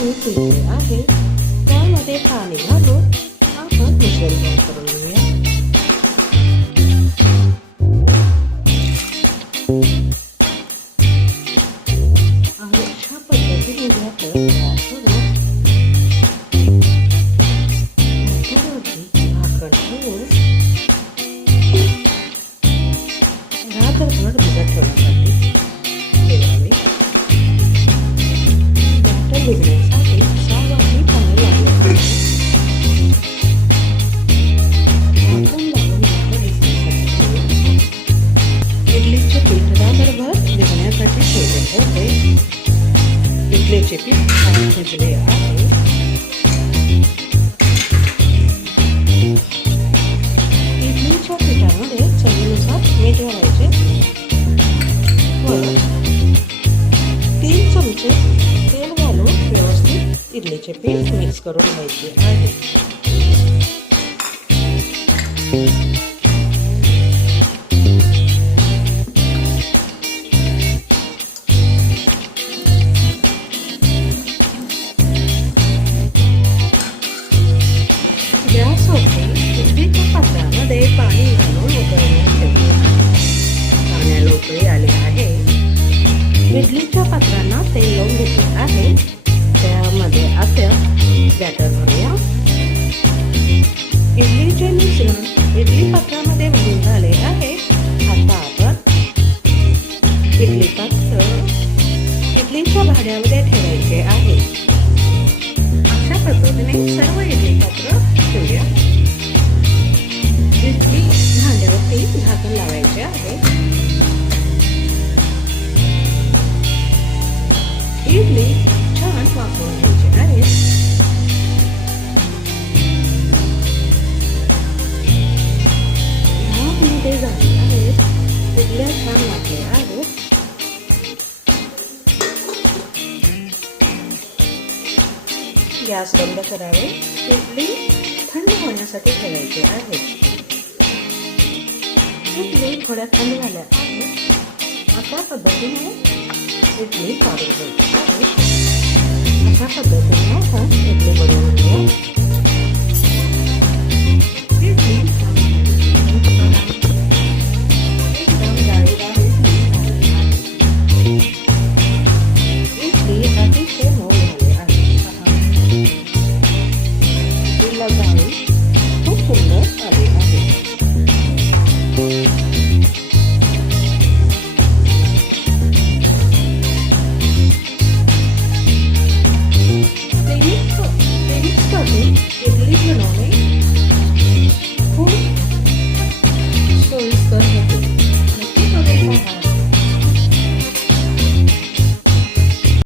मी पिळले आहे त्यामध्ये पाणी घालून आपण मिश्रण तयार करून घेऊया. अशा पद्धतीने घातलं तयार करून झाकण ठेवून रात्रभर भिजत ठेवण्यासाठी ठेवावे. बॅटर भिजण्यासाठी 6 वाटी पाणी लागले आहे. झाकण लावून बॅटर भिजण्यासाठी इडलीचे पीठ रात्रभर भिजण्यासाठी ठेवले होते. इडलीचे पीठ भिजले आहे. इडलीच्या पिठामध्ये चवीनुसार मीठ घालायचे व 3 चमचे तेल घालून व्यवस्थित इडलीचे पीठ मिक्स करून घ्यायचे आहे. गॅसवरती इडलीच्या पात्रामध्ये पाणी घालून उकळण्यास ठेवले. पाण्याला उकळी आली आहे. इडलीच्या पात्रांना तेल लावून घेतले आहे. त्यामध्ये आता बॅटर भरूया. इडलीचे मिश्रण इडली पात्रामध्ये भरून झाले आहे. आता आपण इडली पात्र इडलीच्या भांड्यामध्ये ठेवायचे आहे. अशा पद्धतीने सर्व इडली पात्र ठेवूया. इडली भांड्यावरती झाकण लावायचे आहे. इडली छान वाफवून घ्यायची आहे. 10 मिनिटे झाली आहेत. इडल्या छान वाफल्या आहेत. गॅस बंद करावे. इडली थंड होण्यासाठी ठेवायची आहे. इडली थोड्या थंड झाल्या आहेत. अशा पद्धतीने इडली काढून घ्यायची आहे. अशा पद्धतीने आपण इडली बनवून घेऊ.